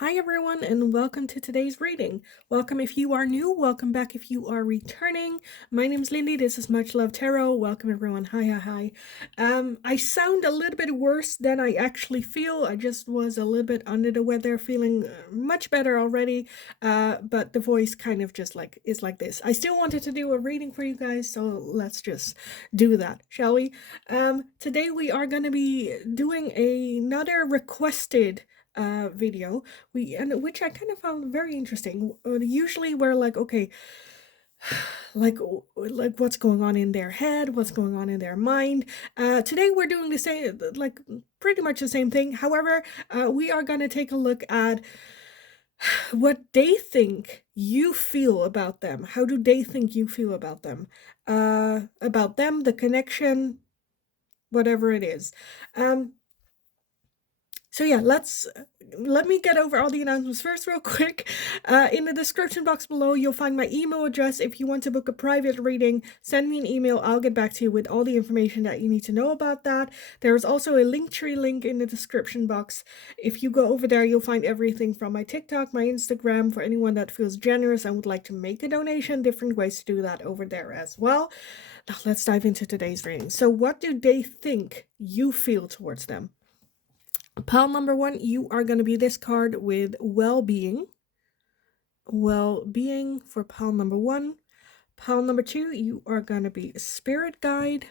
Hi everyone and welcome to today's reading. Welcome if you are new, welcome back if you are returning. My name's Lindy, this is Much Love Tarot. Welcome everyone. Hi. I sound a little bit worse than I actually feel. I just was a little bit under the weather, feeling much better already. But the voice kind of just is like this. I still wanted to do a reading for you guys, so let's just do that, shall we? Today we are going to be doing another requested video, which I kind of found very interesting. Usually we're like, okay, like what's going on in their head, what's going on in their mind. Today we're doing the same, like pretty much the same thing. However, we are going to take a look at what they think you feel about them. How do they think you feel about them? About them, the connection, whatever it is. So yeah, let me get over all the announcements first real quick. In the description box below, you'll find my email address. If you want to book a private reading, send me an email. I'll get back to you with all the information that you need to know about that. There's also a Linktree link in the description box. If you go over there, you'll find everything from my TikTok, my Instagram, for anyone that feels generous and would like to make a donation. Different ways to do that over there as well. Now let's dive into today's reading. So what do they think you feel towards them? Pile number one, you are going to be this card with well-being. Well-being for pile number one. Pile number two, you are going to be spirit guide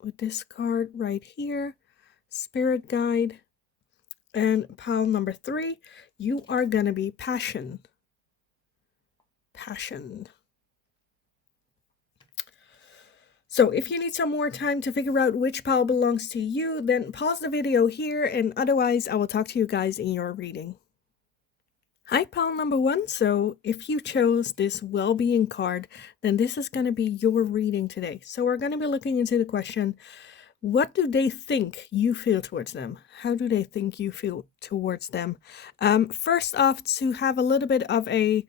with this card right here. Spirit guide. And pile number three, you are going to be passion. Passion. So if you need some more time to figure out which pile belongs to you, then pause the video here, and otherwise I will talk to you guys in your reading. Hi, pile number one. So if you chose this well-being card, then this is going to be your reading today. So we're going to be looking into the question, what do they think you feel towards them? How do they think you feel towards them? First off, to have a little bit of a,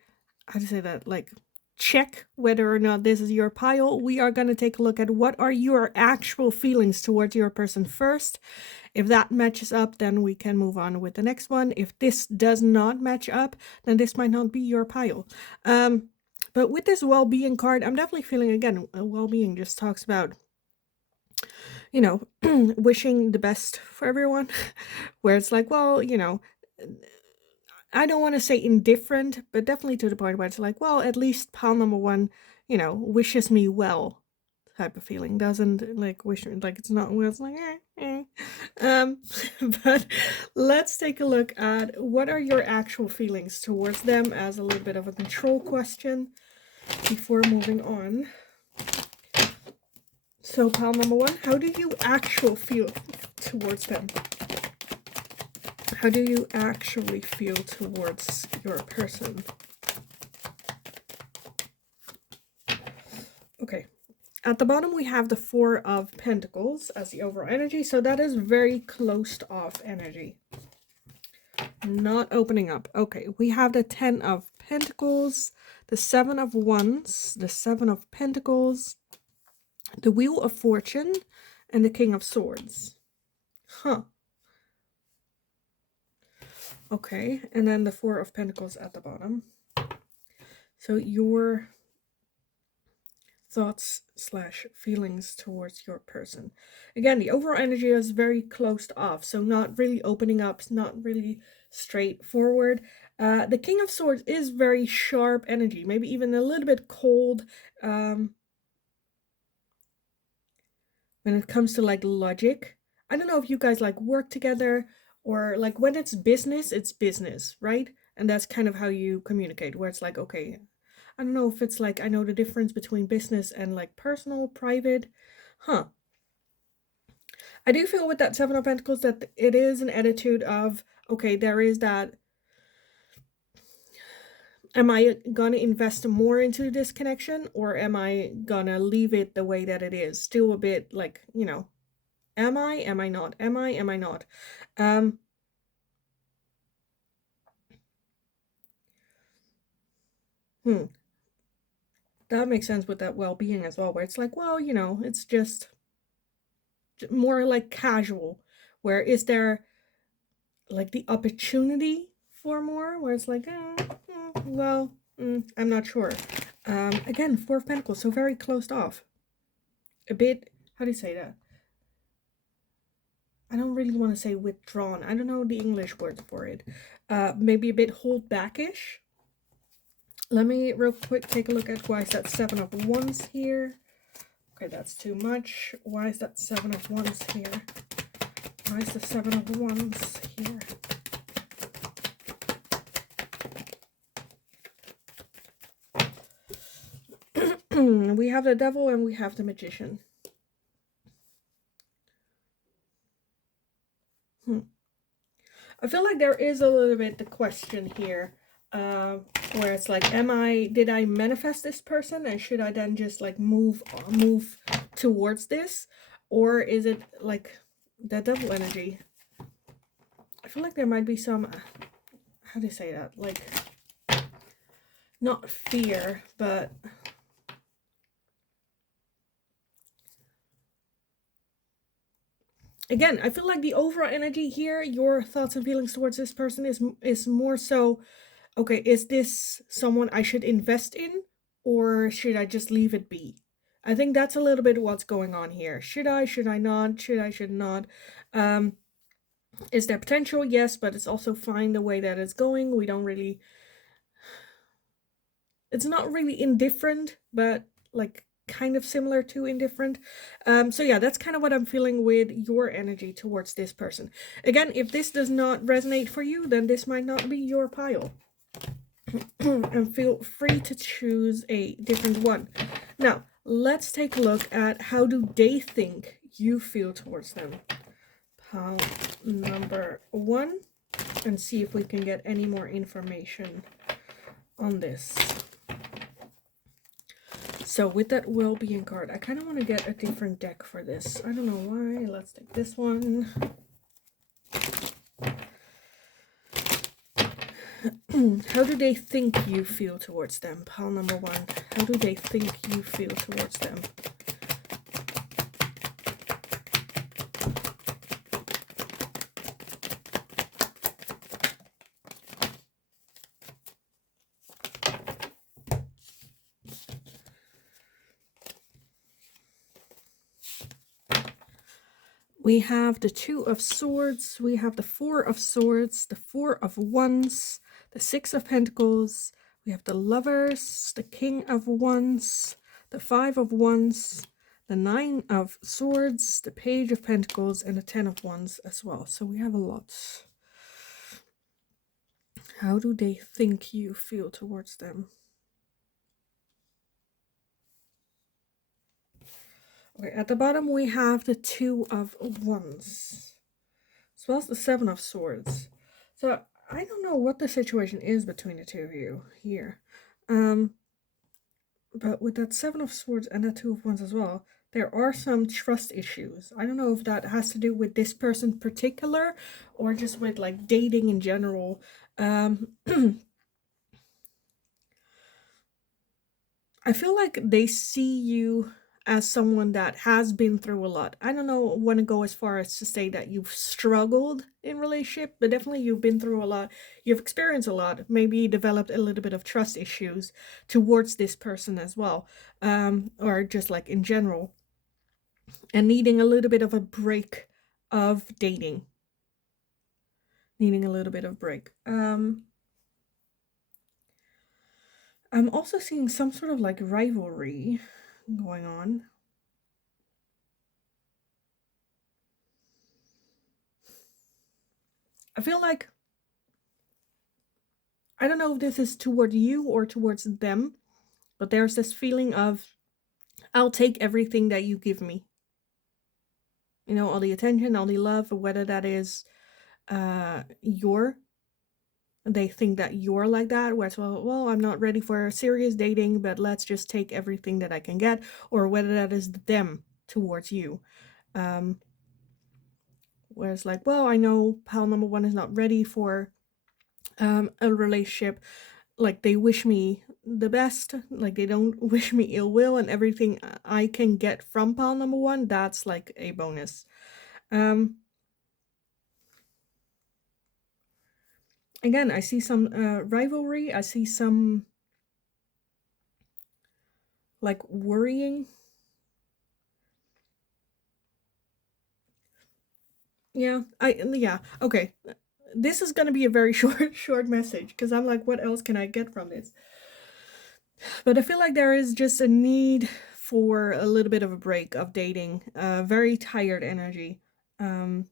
how to say that, like check whether or not this is your pile, we are going to take a look at what are your actual feelings towards your person first. If that matches up, then we can move on with the next one. If this does not match up, then this might not be your pile. But with this well-being card, I'm definitely feeling, again, well-being just talks about, you know, wishing the best for everyone, where it's like, well, I don't want to say indifferent, but definitely to the point where it's like, well, at least pile number one, wishes me well type of feeling. Doesn't like wish me, like it's not, it's like, Um, but let's take a look at what are your actual feelings towards them as a little bit of a control question before moving on. So pile number one, how do you actually feel towards them? How do you actually feel towards your person? Okay. At the bottom, we have the Four of Pentacles as the overall energy. So that is very closed off energy. Not opening up. Okay, we have the 10 of Pentacles, the 7 of Wands, the 7 of Pentacles, the Wheel of Fortune, and the King of Swords. Huh. Okay, and then the 4 of Pentacles at the bottom. So your thoughts / feelings towards your person. Again, the overall energy is very closed off, so not really opening up, not really straightforward. The King of Swords is very sharp energy, maybe even a little bit cold when it comes to like logic. I don't know if you guys like work together, or like when it's business, right? And that's kind of how you communicate, where it's like, okay, I don't know if it's like, I know the difference between business and like personal, private. Huh. I do feel with that 7 of Pentacles that it is an attitude of, okay, there is that, am I gonna invest more into this connection, or am I gonna leave it the way that it is? Still a bit like, am I not? Am I not? That makes sense with that well-being as well, where it's like, well, it's just more like casual, where is there like the opportunity 4 more, where it's like, well, I'm not sure. Again, 4 of Pentacles, so very closed off. A bit, how do you say that? I don't really want to say withdrawn. I don't know the English word for it. Maybe a bit hold backish. Let me real quick take a look at why is that 7 of Wands here. Okay, that's too much. Why is that 7 of Wands here? Why is the 7 of Wands here? We have the Devil and we have the Magician. I feel like there is a little bit the question here, where it's like, did I manifest this person, and should I then just like move towards this, or is it like the Devil energy? I feel like there might be some, how do you say that, like, not fear, but again, I feel like the overall energy here, your thoughts and feelings towards this person is more so, okay, is this someone I should invest in, or should I just leave it be? I think that's a little bit what's going on here. Should I not? Should not? Is there potential? Yes, but it's also fine the way that it's going. We don't really, it's not really indifferent, but like kind of similar to indifferent. So yeah, that's kind of what I'm feeling with your energy towards this person. Again, if this does not resonate for you, then this might not be your pile. And feel free to choose a different one. Now, let's take a look at how do they think you feel towards them. Pile number 1, and see if we can get any more information on this. So with that well-being card, I kind of want to get a different deck for this. I don't know why. Let's take this one. How do they think you feel towards them? Pile number 1. How do they think you feel towards them? We have the 2 of Swords, we have the 4 of Swords, the 4 of Wands, the 6 of Pentacles, we have the Lovers, the King of Wands, the 5 of Wands, the 9 of Swords, the Page of Pentacles, and the 10 of Wands as well. So we have a lot. How do they think you feel towards them? Okay, at the bottom we have the 2 of Wands, as well as the 7 of Swords. So I don't know what the situation is between the two of you here. But with that 7 of Swords and that 2 of Wands as well, there are some trust issues. I don't know if that has to do with this person in particular, or just with like dating in general. I feel like they see you as someone that has been through a lot. I don't know, want to go as far as to say that you've struggled in relationship, but definitely you've been through a lot. You've experienced a lot, maybe developed a little bit of trust issues towards this person as well, or just like in general, and needing a little bit of a break of dating. Needing a little bit of break. I'm also seeing some sort of like rivalry going on. I feel like, I don't know if this is toward you or towards them, but there's this feeling of, I'll take everything that you give me. You know, all the attention, all the love, whether that is they think that you're like that, where it's, well, I'm not ready for serious dating, but let's just take everything that I can get, or whether that is them towards you. Where it's like, well, I know pile number 1 is not ready for a relationship. Like, they wish me the best, like they don't wish me ill will, and everything I can get from pile number 1, that's like a bonus. Again, I see some rivalry. I see some like worrying. Yeah, okay. This is gonna be a very short message because I'm like, what else can I get from this? But I feel like there is just a need for a little bit of a break of dating. Very tired energy. Um,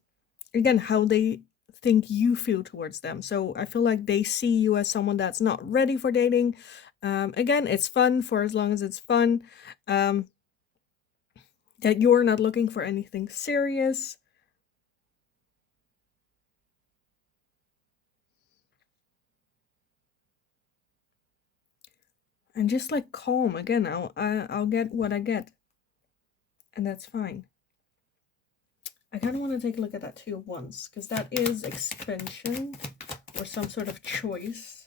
Again, how they think you feel towards them. So I feel like they see you as someone that's not ready for dating. Again, it's fun for as long as it's fun. Um, that you're not looking for anything serious. And just like calm. Again, I'll get what I get, and that's fine. I kind of want to take a look at that Two of Wands because that is expansion or some sort of choice.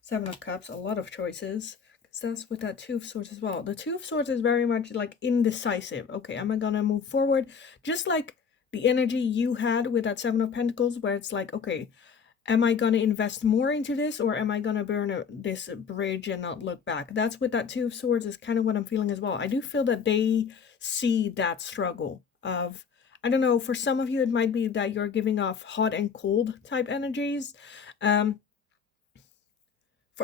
Seven of Cups, a lot of choices. Because that's with that Two of Swords as well. The Two of Swords is very much like indecisive. Okay, am I gonna move forward? Just like the energy you had with that Seven of Pentacles, where it's like, okay, am I gonna invest more into this, or am I gonna burn this bridge and not look back? That's with that Two of Swords is kind of what I'm feeling as well. I do feel that they see that struggle of, I don't know, for some of you it might be that you're giving off hot and cold type energies. For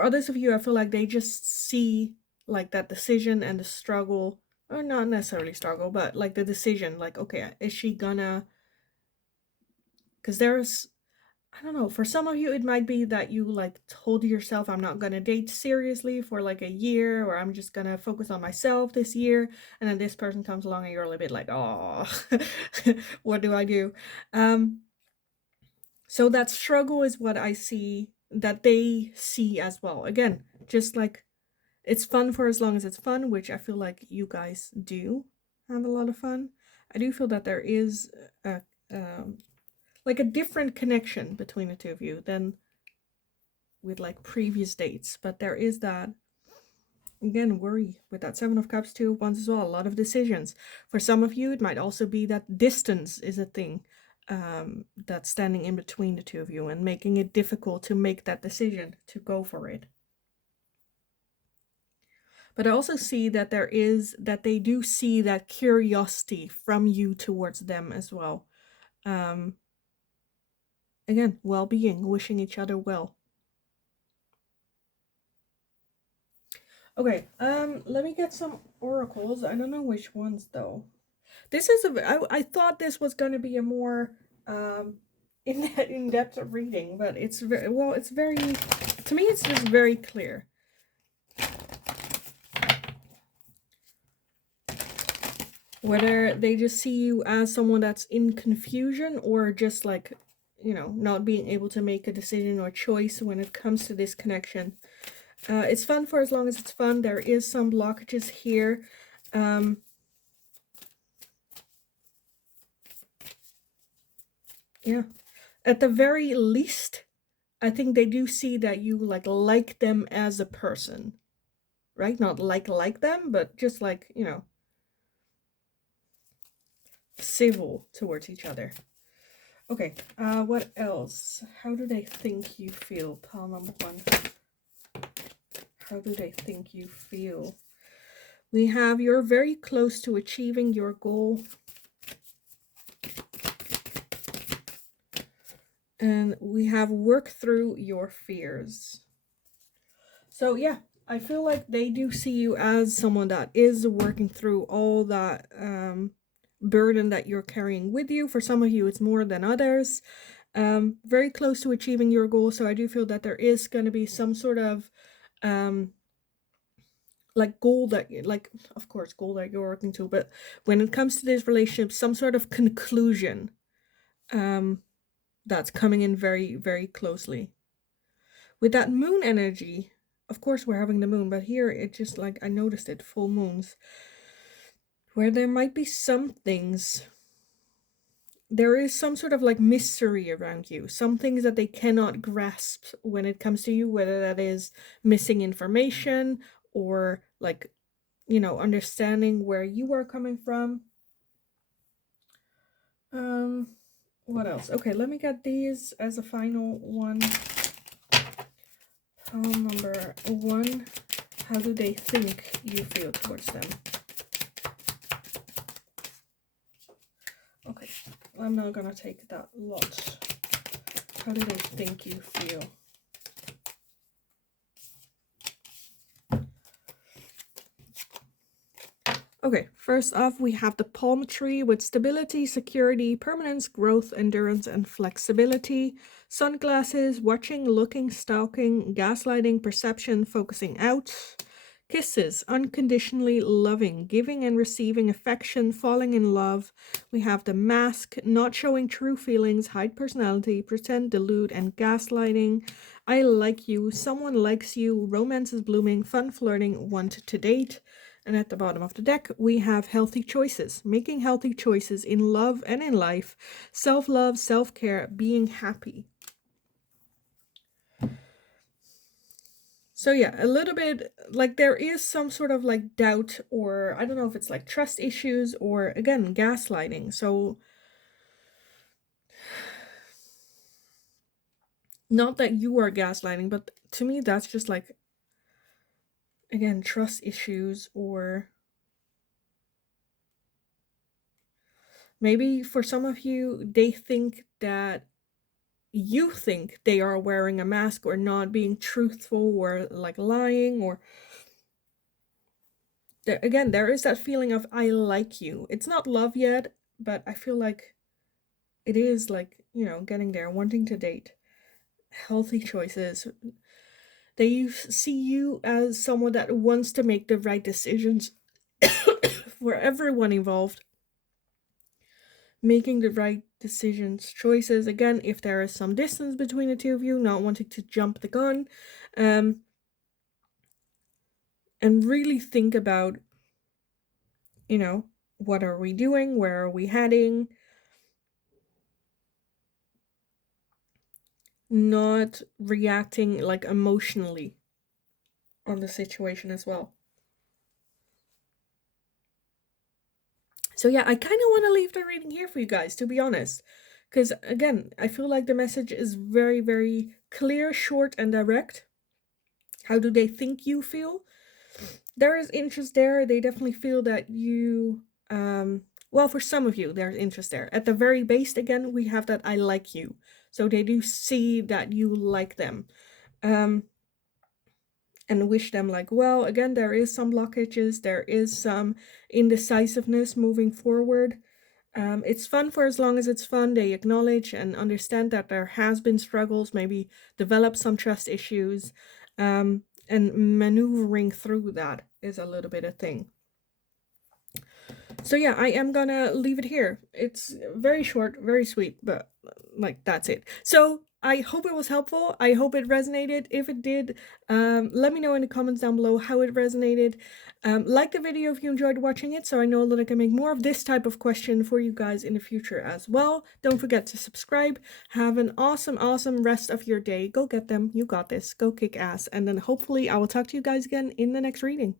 others of you, I feel like they just see like that decision and the struggle, or not necessarily struggle, but like the decision, like, okay, is she gonna, because there's, I don't know, for some of you, it might be that you like told yourself, I'm not gonna date seriously for like a year, or I'm just gonna focus on myself this year. And then this person comes along and you're a little bit like, oh, what do I do? So that struggle is what I see that they see as well. Again, just like it's fun for as long as it's fun, which I feel like you guys do have a lot of fun. I do feel that there is a like a different connection between the two of you than with like previous dates, but there is that, again, worry with that Seven of Cups, Two of Wands as well. A lot of decisions. For some of you, it might also be that distance is a thing that's standing in between the two of you and making it difficult to make that decision to go for it. But I also see that they do see that curiosity from you towards them as well. Again, well-being, wishing each other well. Okay, let me get some oracles. I don't know which ones though. This is I thought this was going to be a more in-depth reading, but it's very, well, it's very, to me it's just very clear. Whether they just see you as someone that's in confusion or just like, you know, not being able to make a decision or choice when it comes to this connection. It's fun for as long as it's fun. There is some blockages here. Yeah. At the very least, I think they do see that you like them as a person. Right? Not like them, but just like, you know, civil towards each other. Okay, what else? How do they think you feel? Pile number one. How do they think you feel? We have you're very close to achieving your goal. And we have work through your fears. So yeah, I feel like they do see you as someone that is working through all that burden that you're carrying with you. For some of you, it's more than others. Very close to achieving your goal. So I do feel that there is going to be some sort of like goal that, like, of course, goal that you're working to, but when it comes to this relationship, some sort of conclusion that's coming in very, very closely. With that moon energy, of course we're having the moon, but here it just like, I noticed it, full moons, where there might be some things, there is some sort of like mystery around you, some things that they cannot grasp when it comes to you, whether that is missing information or like, you know, understanding where you are coming from. What else? Okay, let me get these as a final one. Column number 1, how do they think you feel towards them? Okay, I'm not gonna take that lot. How do they think you feel? Okay, first off, we have the palm tree with stability, security, permanence, growth, endurance, and flexibility. Sunglasses, watching, looking, stalking, gaslighting, perception, focusing out. Kisses, unconditionally loving, giving and receiving affection, falling in love. We have the mask, not showing true feelings, hide personality, pretend, delude, and gaslighting. I like you, someone likes you, romance is blooming, fun flirting, want to date. And at the bottom of the deck, we have healthy choices, making healthy choices in love and in life, self-love, self-care, being happy. So yeah, a little bit like there is some sort of like doubt, or I don't know if it's like trust issues or again, gaslighting. So not that you are gaslighting, but to me, that's just like, again, trust issues, or maybe for some of you, they think that you think they are wearing a mask or not being truthful or like lying, or again, there is that feeling of I like you. It's not love yet, but I feel like it is like, you know, getting there, wanting to date, healthy choices. They see you as someone that wants to make the right decisions for everyone involved, making the right decisions, choices. Again, if there is some distance between the two of you, not wanting to jump the gun, and really think about, you know, what are we doing? Where are we heading? Not reacting like emotionally on the situation as well. So yeah, I kind of want to leave the reading here for you guys, to be honest. Because again, I feel like the message is very, very clear, short, and direct. How do they think you feel? There is interest there. They definitely feel that you, well, for some of you, there's interest there. At the very base, again, we have that I like you. So they do see that you like them. And wish them like well. Again, there is some blockages, there is some indecisiveness moving forward. It's fun for as long as it's fun. They acknowledge and understand that there has been struggles, maybe develop some trust issues, and maneuvering through that is a little bit a thing. So yeah, I am gonna leave it here. It's very short, very sweet, but like that's it. So I hope it was helpful. I hope it resonated. If it did, let me know in the comments down below how it resonated. Like the video if you enjoyed watching it, so I know that I can make more of this type of question for you guys in the future as well. Don't forget to subscribe. Have an awesome, awesome rest of your day. Go get them. You got this. Go kick ass. And then hopefully I will talk to you guys again in the next reading.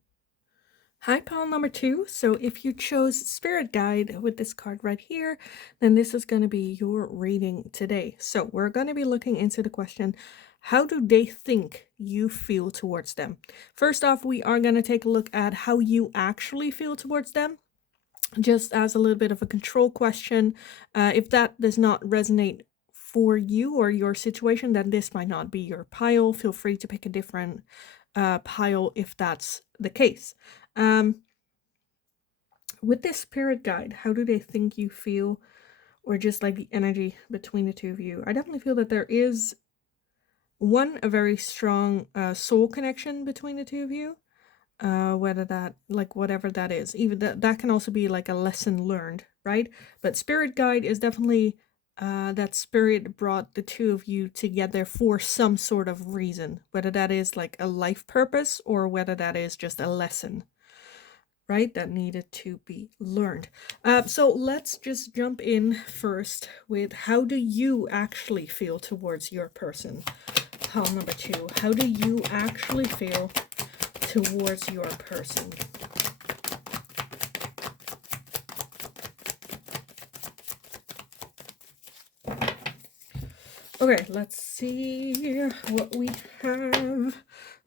Hi, pile number 2. So if you chose Spirit Guide with this card right here, then this is going to be your reading today. So we're going to be looking into the question, how do they think you feel towards them? First off, we are going to take a look at how you actually feel towards them, just as a little bit of a control question. If that does not resonate for you or your situation, then this might not be your pile. Feel free to pick a different pile if that's the case. With this spirit guide, how do they think you feel, or just like the energy between the two of you? I definitely feel that there is a very strong soul connection between the two of you, whether that, like, whatever that is, even that can also be like a lesson learned, right? But spirit guide is definitely that spirit brought the two of you together for some sort of reason, whether that is like a life purpose or whether that is just a lesson, right, that needed to be learned. So let's just jump in first with how do you actually feel towards your person? Pile number 2, how do you actually feel towards your person? Okay, let's see what we have.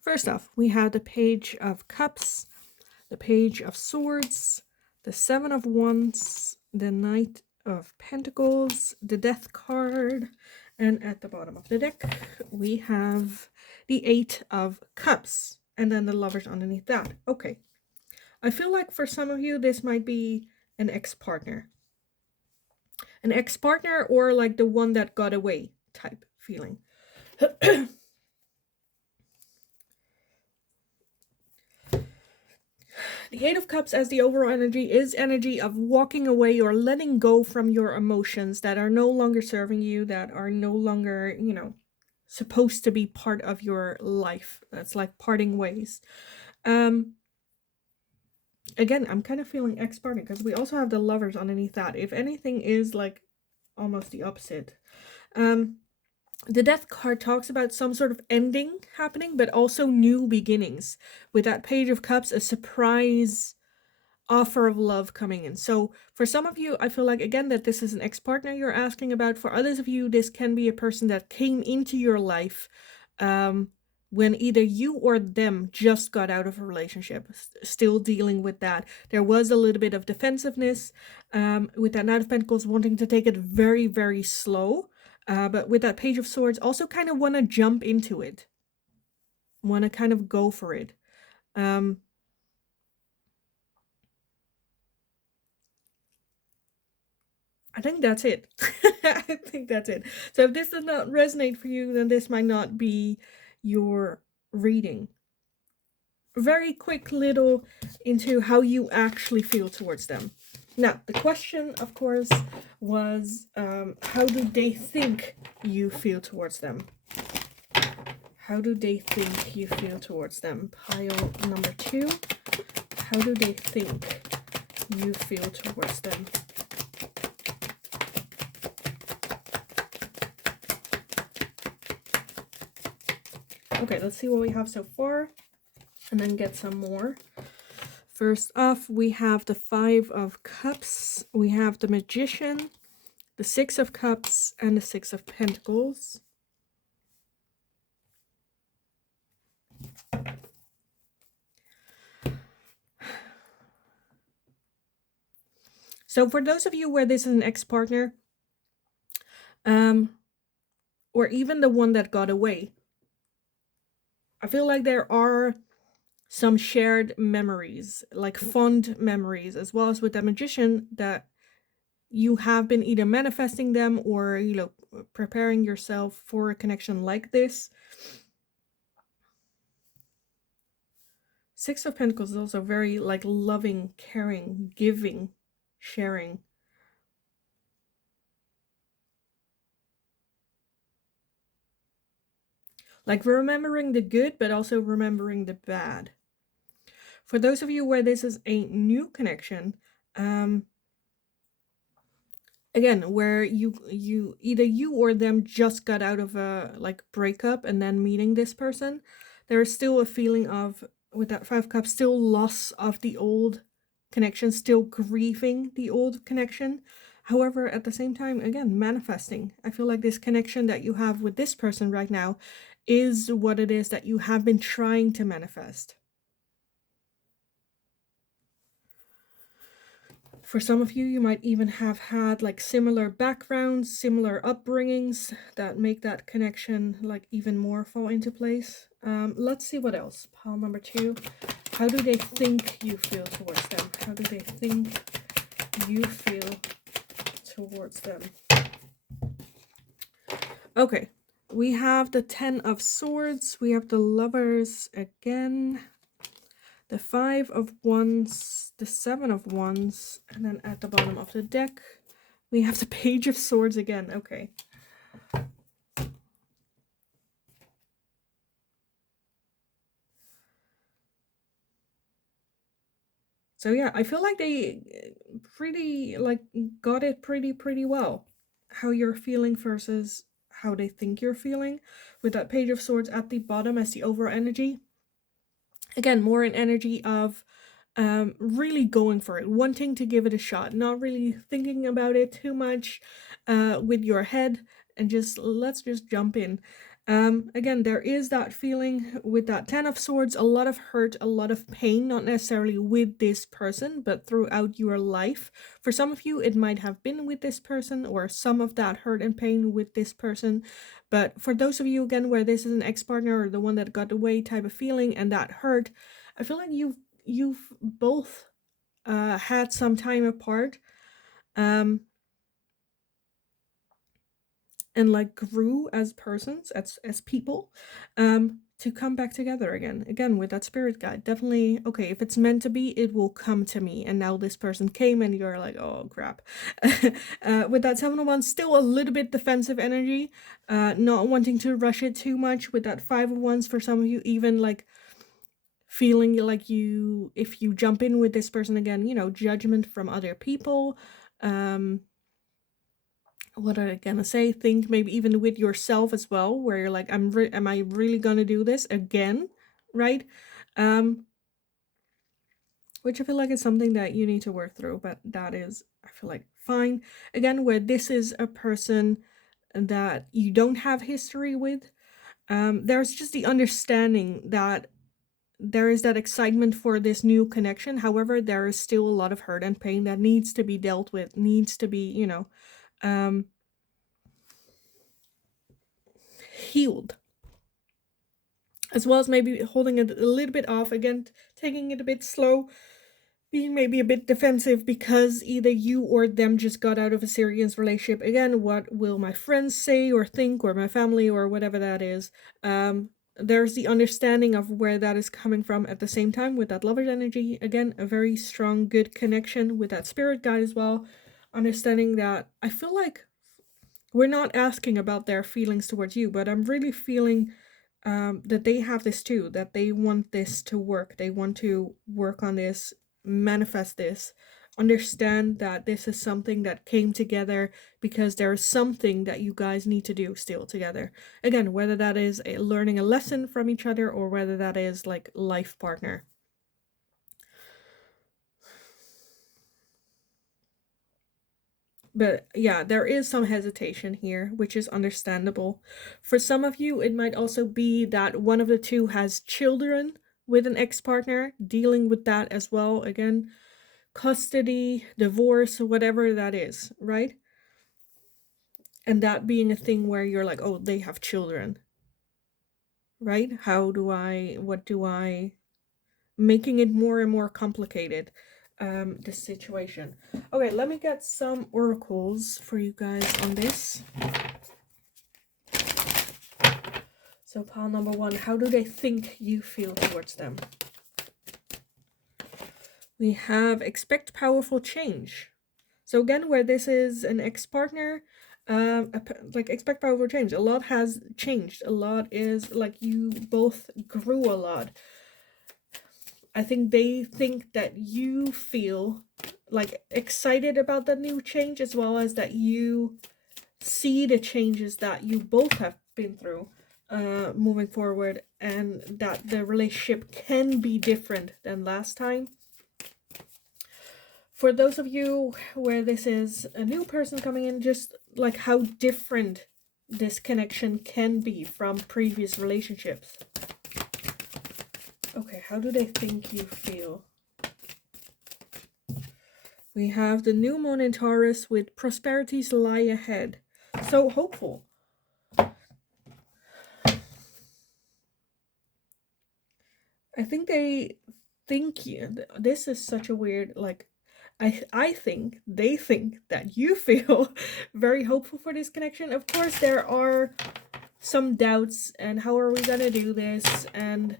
First off, we have the Page of Cups, the Page of Swords, the Seven of Wands, the Knight of Pentacles, the Death card, and at the bottom of the deck, we have the Eight of Cups, and then the Lovers underneath that. Okay. I feel like for some of you, this might be an ex-partner. An ex-partner or like the one that got away type feeling. The Eight of Cups as the overall energy is energy of walking away or letting go from your emotions that are no longer serving you, that are no longer, you know, supposed to be part of your life. That's like parting ways. Again, I'm kind of feeling ex-partner because we also have the Lovers underneath that. If anything is like almost the opposite. The Death card talks about some sort of ending happening, but also new beginnings. With that Page of Cups, a surprise offer of love coming in. So for some of you, I feel like, again, that this is an ex-partner you're asking about. For others of you, this can be a person that came into your life when either you or them just got out of a relationship, still dealing with that. There was a little bit of defensiveness with that Knight of Pentacles, wanting to take it very, very slow. But with that Page of Swords, also kind of want to jump into it. Want to kind of go for it. I think that's it. I think that's it. So if this does not resonate for you, then this might not be your reading. Very quick little into how you actually feel towards them. Now, the question, of course, was how do they think you feel towards them? How do they think you feel towards them? Pile number 2. How do they think you feel towards them? Okay, let's see what we have so far, and then get some more. First off, we have the Five of Cups, we have the Magician, the Six of Cups, and the Six of Pentacles. So for those of you where this is an ex-partner, or even the one that got away, I feel like there are some shared memories, like fond memories, as well as with the Magician, that you have been either manifesting them or, you know, preparing yourself for a connection like this. Six of Pentacles is also very like loving, caring, giving, sharing. Like remembering the good, but also remembering the bad. For those of you where this is a new connection, again, where you either you or them just got out of a like breakup and then meeting this person, there is still a feeling of, with that Five of Cups, still loss of the old connection, still grieving the old connection. However, at the same time, again, manifesting. I feel like this connection that you have with this person right now is what it is that you have been trying to manifest. For some of you, you might even have had like similar backgrounds, similar upbringings that make that connection like even more fall into place. Let's see what else. Pile number 2. How do they think you feel towards them? How do they think you feel towards them? Okay, we have the 10 of Swords. We have the Lovers again. The Five of Wands, the Seven of Wands, and then at the bottom of the deck, we have the Page of Swords again. Okay. So yeah, I feel like they pretty, like, got it pretty well. How you're feeling versus how they think you're feeling. With that Page of Swords at the bottom as the overall energy. Again, more an energy of really going for it, wanting to give it a shot, not really thinking about it too much with your head, and just let's just jump in. Again, there is that feeling with that Ten of Swords, a lot of hurt, a lot of pain, not necessarily with this person, but throughout your life. For some of you, it might have been with this person, or some of that hurt and pain with this person. But for those of you, again, where this is an ex-partner or the one that got away type of feeling and that hurt, I feel like you've both had some time apart. And like grew as persons, as people, to come back together again with that spirit guide. Definitely, okay, if it's meant to be, it will come to me. And now this person came and you're like, oh crap. With that Seven of Wands, still a little bit defensive energy, not wanting to rush it too much. With that Five of Wands, for some of you, even like feeling like if you jump in with this person again, judgment from other people. What am I gonna say? Think maybe even with yourself as well, where you're like, am I really gonna do this again, right? Which I feel like is something that you need to work through, but that is, I feel like, fine. Again, where this is a person that you don't have history with, there's just the understanding that there is that excitement for this new connection. However, there is still a lot of hurt and pain that needs to be dealt with, needs to be, healed, as well as maybe holding it a little bit off, again, taking it a bit slow, being maybe a bit defensive because either you or them just got out of a serious relationship. Again, what will my friends say or think, or my family, or whatever that is. There's the understanding of where that is coming from. At the same time, with that Lover's energy, again, a very strong, good connection with that spirit guide as well. Understanding that I feel like we're not asking about their feelings towards you, but I'm really feeling that they have this too, that they want this to work. They want to work on this, manifest this, understand that this is something that came together because there is something that you guys need to do still together. Again, whether that is learning a lesson from each other or whether that is like life partner. But yeah, there is some hesitation here, which is understandable. For some of you, it might also be that one of the two has children with an ex-partner, dealing with that as well. Again, custody, divorce, whatever that is, right? And that being a thing where you're like, oh, they have children, right? What do I, making it more and more complicated, the situation. Okay, let me get some oracles for you guys on this. So pile number one, how do they think you feel towards them? We have expect powerful change. So again, where this is an ex-partner, like expect powerful change. A lot has changed. A lot is like you both grew a lot. I think they think that you feel like excited about the new change, as well as that you see the changes that you both have been through moving forward, and that the relationship can be different than last time. For those of you where this is a new person coming in, just like how different this connection can be from previous relationships. Okay, how do they think you feel? We have the new moon in Taurus with prosperities lie ahead. So hopeful. I think they think this is such a weird, like, I think they think that you feel very hopeful for this connection. Of course, there are some doubts, and how are we gonna do this? And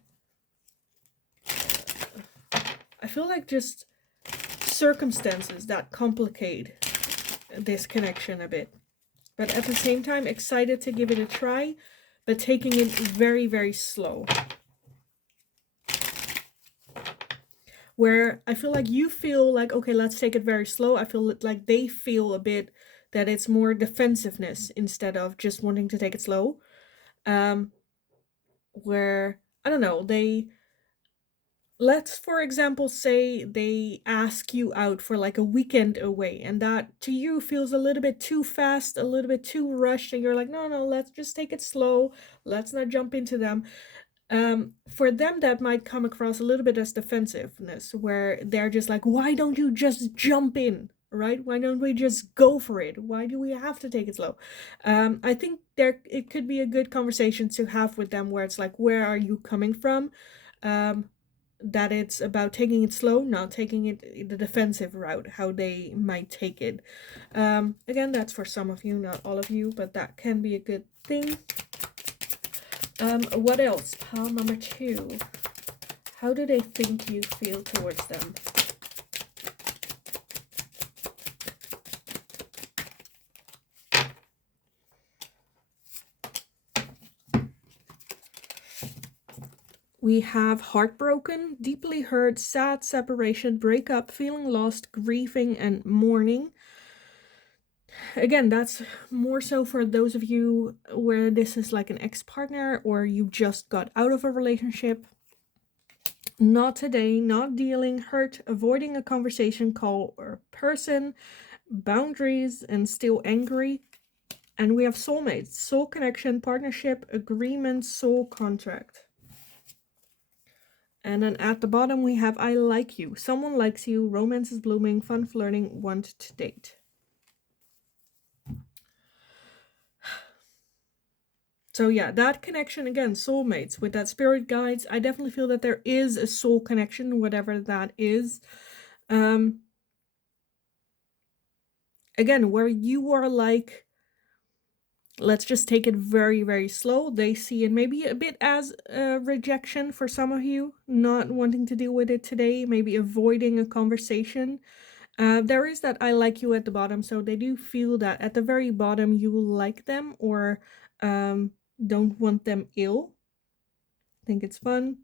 I feel like just circumstances that complicate this connection a bit. But at the same time, excited to give it a try, but taking it very, very slow. Where I feel like you feel like, okay, let's take it very slow. I feel like they feel a bit that it's more defensiveness instead of just wanting to take it slow. Where, I don't know, they let's, for example, say they ask you out for like a weekend away, and that to you feels a little bit too fast, a little bit too rushed, and you're like, no, no, let's just take it slow. Let's not jump into them. For them, that might come across a little bit as defensiveness, where they're just like, why don't you just jump in? Right? Why don't we just go for it? Why do we have to take it slow? I think it could be a good conversation to have with them, where it's like, where are you coming from? Um, that it's about taking it slow, not taking it the defensive route, how they might take it. Again, that's for some of you, not all of you, but that can be a good thing. What else? Pile number 2. How do they think you feel towards them? We have heartbroken, deeply hurt, sad, separation, breakup, feeling lost, grieving, and mourning. Again, that's more so for those of you where this is like an ex-partner or you just got out of a relationship. Not today, not dealing, hurt, avoiding a conversation, call, or person, boundaries, and still angry. And we have soulmates, soul connection, partnership, agreement, soul contract. And then at the bottom we have I like you. Someone likes you, romance is blooming, fun flirting, want to date. So yeah, that connection, again, soulmates, with that spirit guides, I definitely feel that there is a soul connection, whatever that is. Again, where you are like, let's just take it very, very slow. They see it maybe a bit as a rejection for some of you, not wanting to deal with it today, maybe avoiding a conversation. There is that I like you at the bottom, so they do feel that at the very bottom you like them, or don't want them ill. Think it's fun.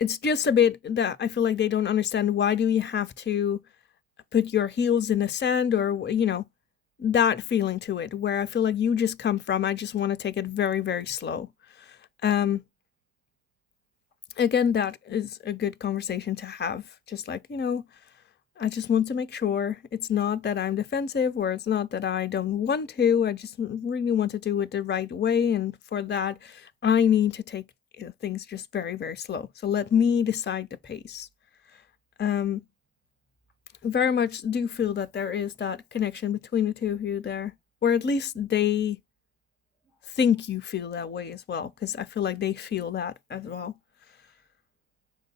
It's just a bit that I feel like they don't understand, why do you have to put your heels in the sand, or, you know, that feeling to it, where I feel like you just come from, I just want to take it very, very slow. Again, that is a good conversation to have, just like, you know, I just want to make sure it's not that I'm defensive, or it's not that I don't want to. I just really want to do it the right way. And for that, I need to take things just very, very slow. So let me decide the pace. Very much do feel that there is that connection between the two of you there. Or at least they think you feel that way as well. Because I feel like they feel that as well.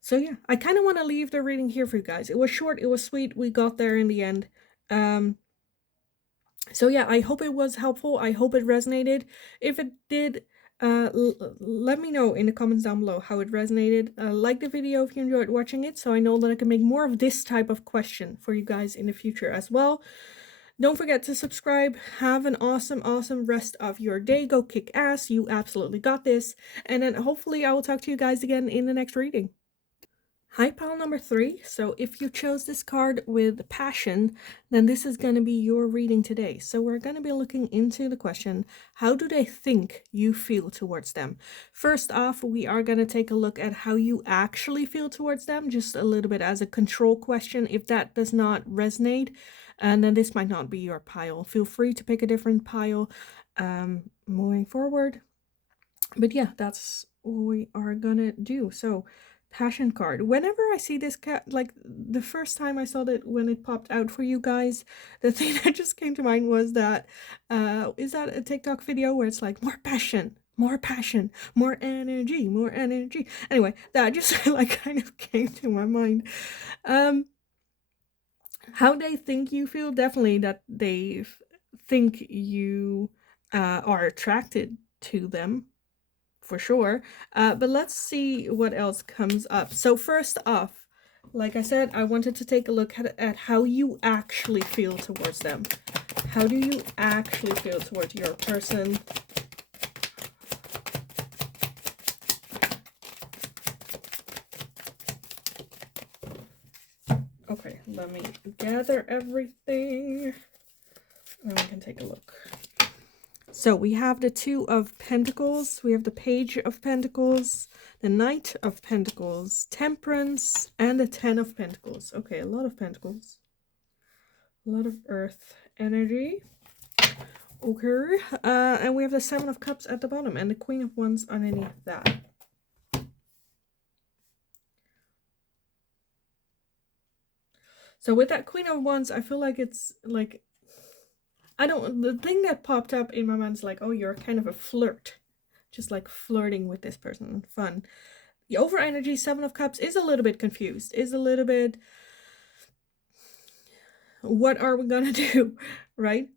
So yeah, I kind of want to leave the reading here for you guys. It was short, it was sweet, we got there in the end. So yeah, I hope it was helpful, I hope it resonated. If it did, let me know in the comments down below how it resonated. Like the video if you enjoyed watching it, so I know that I can make more of this type of question for you guys in the future as well. Don't forget to subscribe. Have an awesome, awesome rest of your day. Go kick ass. You absolutely got this. And then hopefully I will talk to you guys again in the next reading. Hi, pile number 3. So if you chose this card with passion, then this is going to be your reading today. So we're going to be looking into the question, how do they think you feel towards them? First off, we are going to take a look at how you actually feel towards them, just a little bit as a control question. If that does not resonate, and then this might not be your pile. Feel free to pick a different pile moving forward. But yeah, that's what we are gonna do. So passion card, whenever I see this cat, like the first time I saw that when it popped out for you guys, the thing that just came to mind was that is that a TikTok video where it's like more passion, more energy, more energy. Anyway, that just like kind of came to my mind. How they think you feel, definitely that they think you are attracted to them, for sure. But let's see what else comes up. So first off, like I said, I wanted to take a look at how you actually feel towards them. How do you actually feel towards your person? Okay, let me gather everything and we can take a look. So we have the Two of Pentacles, we have the Page of Pentacles, the Knight of Pentacles, Temperance, and the Ten of Pentacles. Okay, a lot of pentacles. A lot of earth energy. Okay. And we have the Seven of Cups at the bottom and the Queen of Wands underneath that. So with that Queen of Wands, I feel like it's like, the thing that popped up in my mind is like, oh, you're kind of a flirt. Just like flirting with this person. Fun. The over energy, Seven of Cups, is a little bit confused. Is a little bit, what are we gonna do? Right?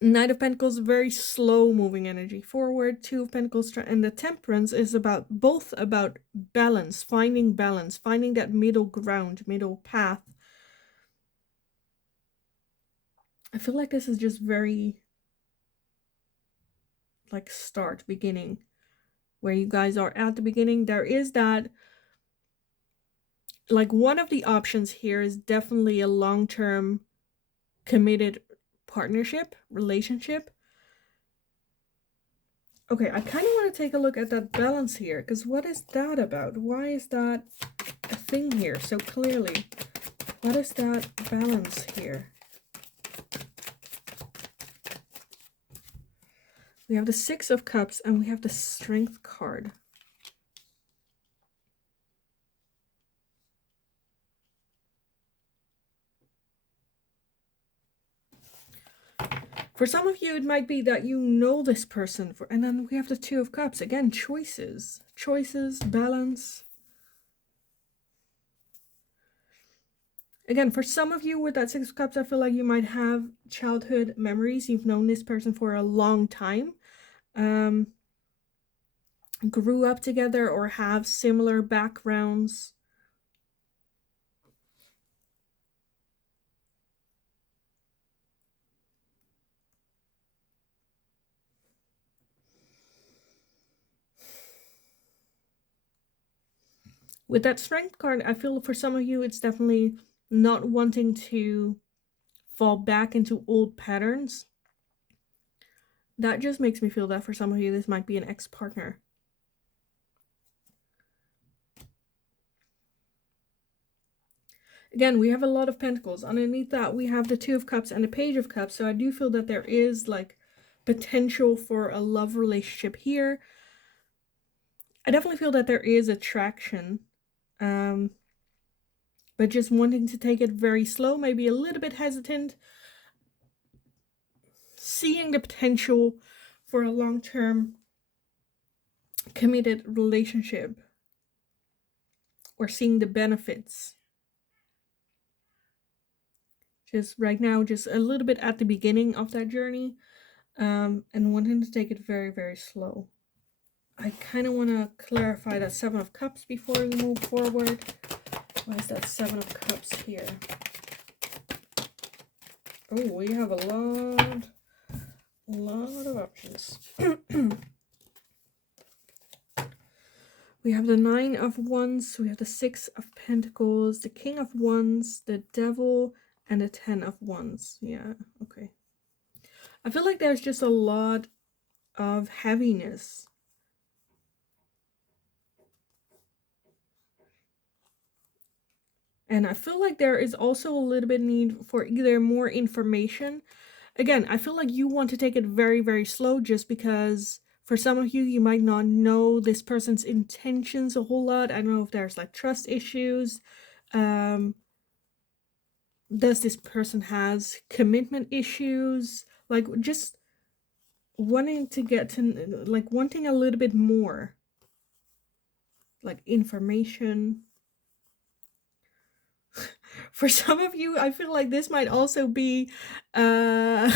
Knight of Pentacles, very slow moving energy forward. Two of Pentacles, and the Temperance is both about balance, finding that middle ground, middle path. I feel like this is just very like beginning, where you guys are at the beginning. There is that, like, one of the options here is definitely a long-term committed partnership, relationship. Okay, I kind of want to take a look at that balance here, because what is that about? Why is that a thing here so clearly? What is that balance here? We have the Six of Cups and we have the Strength card. For some of you, it might be that you know this person, and then we have the Two of Cups. Again, choices, balance. Again, for some of you with that Six of Cups, I feel like you might have childhood memories. You've known this person for a long time. Grew up together or have similar backgrounds. With that Strength card, I feel for some of you, it's definitely not wanting to fall back into old patterns. That just makes me feel that for some of you, this might be an ex-partner. Again, we have a lot of Pentacles. Underneath that, we have the Two of Cups and the Page of Cups. So I do feel that there is like potential for a love relationship here. I definitely feel that there is attraction. But just wanting to take it very slow, maybe a little bit hesitant. Seeing the potential for a long-term committed relationship. Or seeing the benefits. Just right now, just a little bit at the beginning of that journey. And wanting to take it very, very slow. I kind of want to clarify that Seven of Cups before we move forward. Why is that Seven of Cups here? Oh, we have a lot of options. We have the Nine of Wands, we have the Six of Pentacles, the King of Wands, the Devil, and the Ten of Wands. Yeah, okay. I feel like there's just a lot of heaviness. And I feel like there is also a little bit need for either more information. Again, I feel like you want to take it very, very slow just because for some of you, you might not know this person's intentions a whole lot. I don't know if there's like trust issues. Does this person has commitment issues? Like just wanting to get to, like wanting a little bit more like information. For some of you, I feel like this might also be, okay,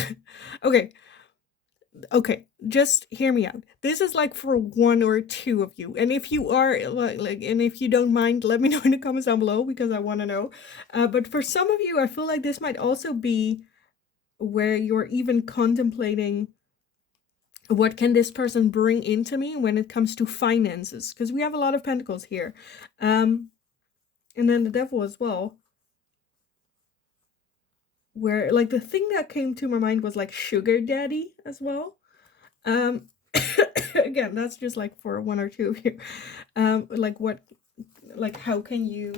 just hear me out. This is like for one or two of you, and if you are and if you don't mind, let me know in the comments down below because I want to know. But for some of you, I feel like this might also be where you're even contemplating what can this person bring into me when it comes to finances, because we have a lot of Pentacles here, and then the Devil as well. Where like the thing that came to my mind was like sugar daddy as well. Um, again, that's just like for one or two of you. Like what, like how can you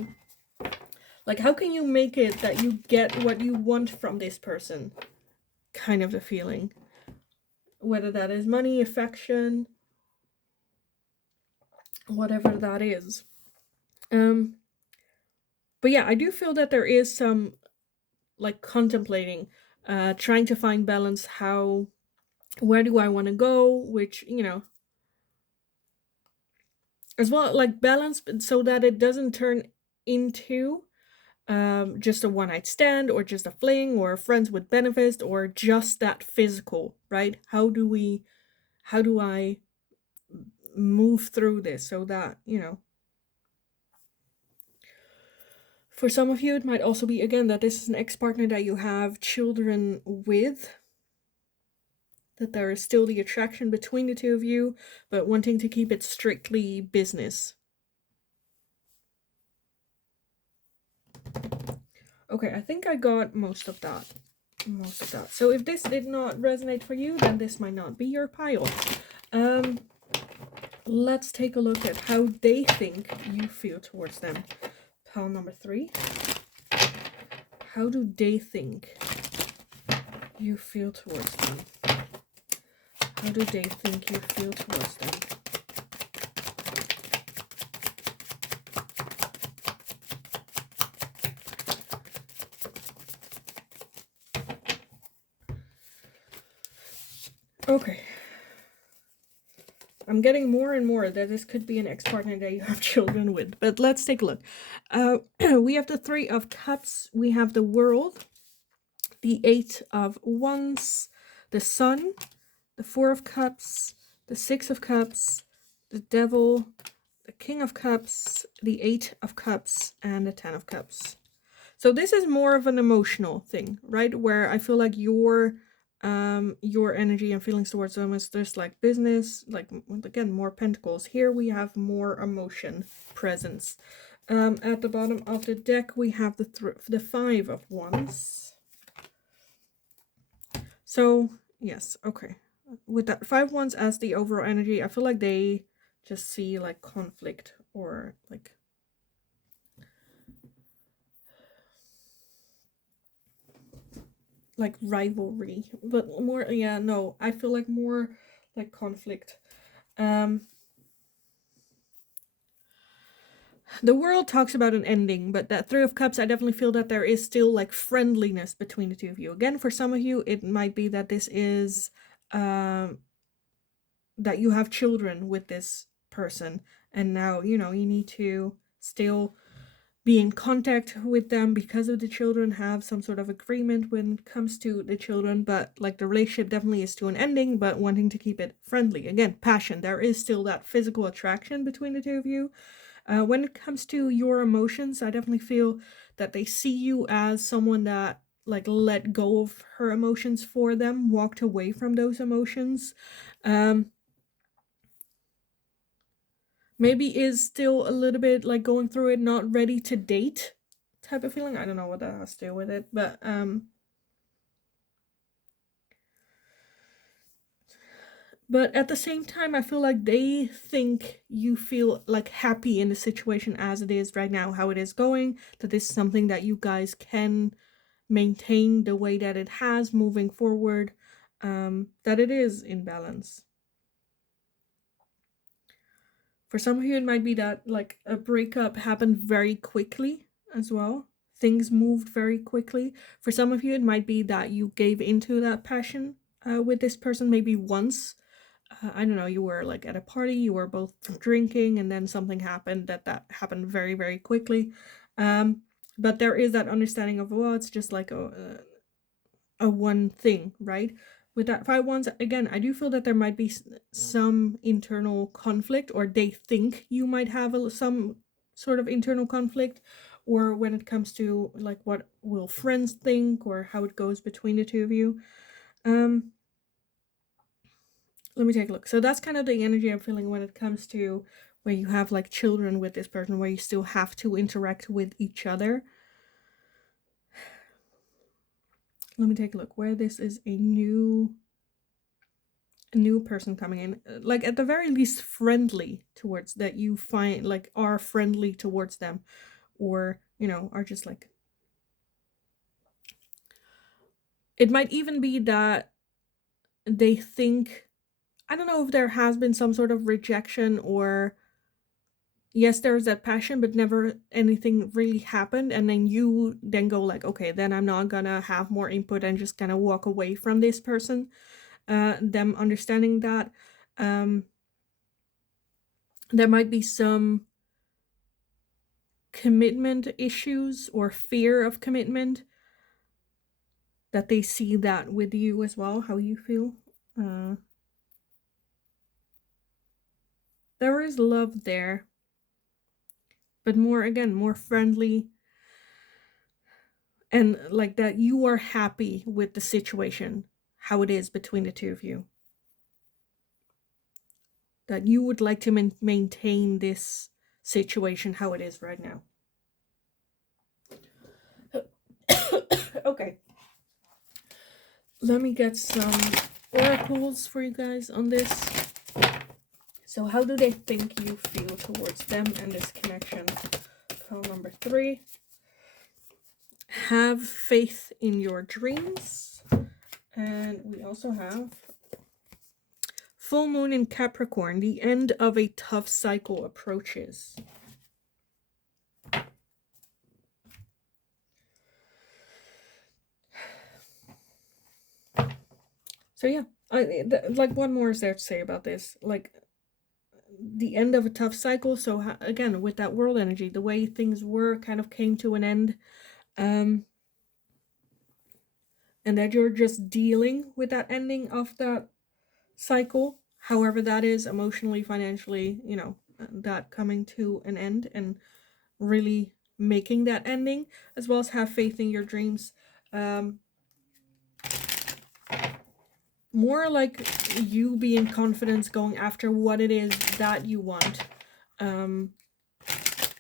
make it that you get what you want from this person? Kind of the feeling. Whether that is money, affection, whatever that is. But yeah, I do feel that there is some like contemplating, trying to find balance. Where do I want to go? Which, as well, like balance, so that it doesn't turn into just a one night stand or just a fling or friends with benefits or just that physical, right? How do I move through this so that, for some of you, it might also be, again, that this is an ex partner that you have children with, that there is still the attraction between the two of you, but wanting to keep it strictly business. Okay, I think I got most of that. So if this did not resonate for you, then this might not be your pile. Let's take a look at how they think you feel towards them. Pile number 3. How do they think you feel towards them? How do they think you feel towards them? Okay. I'm getting more and more that this could be an ex-partner that you have children with. But let's take a look. We have the 3 of Cups. We have the World. The 8 of Wands. The Sun. The 4 of Cups. The 6 of Cups. The Devil. The King of Cups. The 8 of Cups. And the 10 of Cups. So this is more of an emotional thing, right? Where I feel like your energy and feelings towards them is just like business, like again, more pentacles. Here we have more emotion presence. At the bottom of the deck we have the 5 of Wands. So yes, okay, with that 5 Wands as the overall energy, I feel like they just see like conflict or like rivalry, but more, yeah, no, I feel like more like conflict. The World talks about an ending, but that 3 of Cups, I definitely feel that there is still like friendliness between the two of you. Again, for some of you it might be that this is that you have children with this person, and now you need to still be in contact with them because of the children, have some sort of agreement when it comes to the children, but like the relationship definitely is to an ending, but wanting to keep it friendly. Again, passion, there is still that physical attraction between the two of you. When it comes to your emotions, I definitely feel that they see you as someone that like let go of her emotions for them, walked away from those emotions. Maybe is still a little bit like going through it, not ready to date type of feeling. I don't know what that has to do with it, but at the same time I feel like they think you feel like happy in the situation as it is right now, how it is going, that this is something that you guys can maintain the way that it has moving forward, that it is in balance. For some of you, it might be that like a breakup happened very quickly as well. Things moved very quickly. For some of you, it might be that you gave into that passion with this person maybe once. I don't know, you were like at a party, you were both drinking, and then something happened that happened very, very quickly. But there is that understanding of, well, it's just like a one thing, right? With that 5 Wands, again, I do feel that there might be some internal conflict, or they think you might have some sort of internal conflict, or when it comes to like what will friends think or how it goes between the two of you. Let me take a look. So that's kind of the energy I'm feeling when it comes to where you have like children with this person, where you still have to interact with each other. Let me take a look where this is a new a new person coming in, like at the very least friendly towards, that you find like are friendly towards them, or are just like, it might even be that they think, I don't know if there has been some sort of rejection, or yes, there's that passion, but never anything really happened. And then you then go like, okay, then I'm not gonna have more input and just kind of walk away from this person. Them understanding that there might be some commitment issues or fear of commitment, that they see that with you as well, how you feel. There is love there, but more friendly, and like that you are happy with the situation, how it is between the two of you, that you would like to maintain this situation how it is right now. Okay, let me get some oracles for you guys on this. So how do they think you feel towards them and this connection? Call number 3. Have faith in your dreams. And we also have full moon in Capricorn. The end of a tough cycle approaches. So yeah, like what more is there to say about this? Like the end of a tough cycle. So again, with that world energy, the way things were kind of came to an end. And that you're just dealing with that ending of that cycle, however that is, emotionally, financially, that coming to an end, and really making that ending, as well as have faith in your dreams. More like you being confident going after what it is that you want,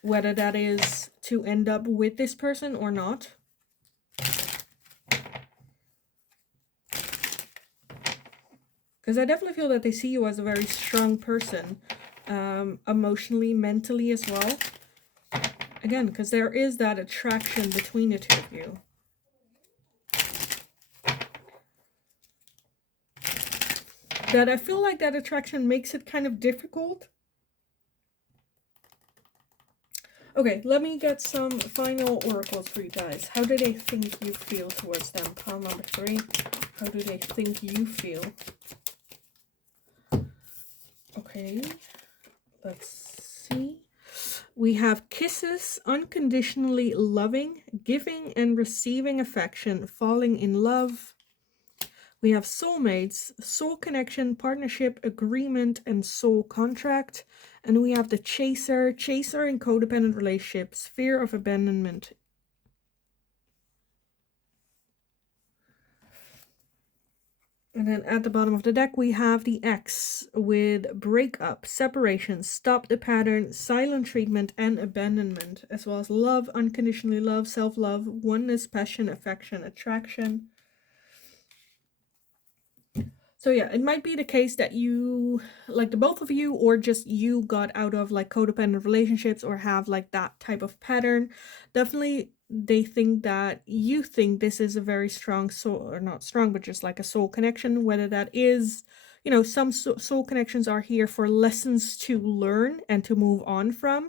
whether that is to end up with this person or not. Because I definitely feel that they see you as a very strong person, emotionally, mentally as well. Again, because there is that attraction between the two of you. That I feel like that attraction makes it kind of difficult. Okay, let me get some final oracles for you guys. How do they think you feel towards them? Pile number 3. How do they think you feel? Okay, let's see. We have kisses, unconditionally loving, giving and receiving affection, falling in love. We have soulmates, soul connection, partnership, agreement, and soul contract. And we have the chaser in codependent relationships, fear of abandonment. And then at the bottom of the deck, we have the X with breakup, separation, stop the pattern, silent treatment, and abandonment, as well as love, unconditionally love, self-love, oneness, passion, affection, attraction. So yeah, it might be the case that you, like the both of you, or just you got out of like codependent relationships or have like that type of pattern. Definitely they think that you think this is a very strong soul, or not strong, but just like a soul connection, whether that is, some soul connections are here for lessons to learn and to move on from.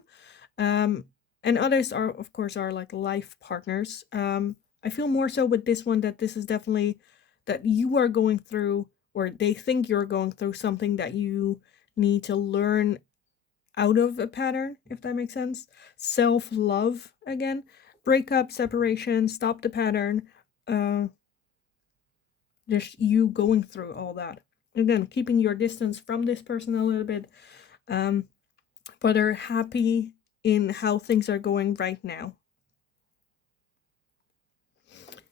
And others are, of course, are like life partners. I feel more so with this one that this is definitely that you are going through, or they think you're going through something that you need to learn out of a pattern, if that makes sense. Self-love, again, breakup, separation, stop the pattern, just you going through all that. Again, keeping your distance from this person a little bit, but are happy in how things are going right now.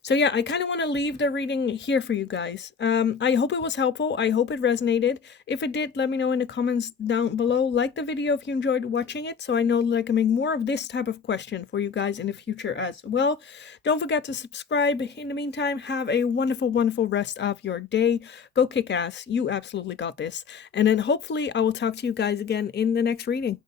So yeah, I kind of want to leave the reading here for you guys. I hope it was helpful. I hope it resonated. If it did, let me know in the comments down below. Like the video if you enjoyed watching it, so I know that I can make more of this type of question for you guys in the future as well. Don't forget to subscribe. In the meantime, have a wonderful, wonderful rest of your day. Go kick ass. You absolutely got this. And then hopefully I will talk to you guys again in the next reading.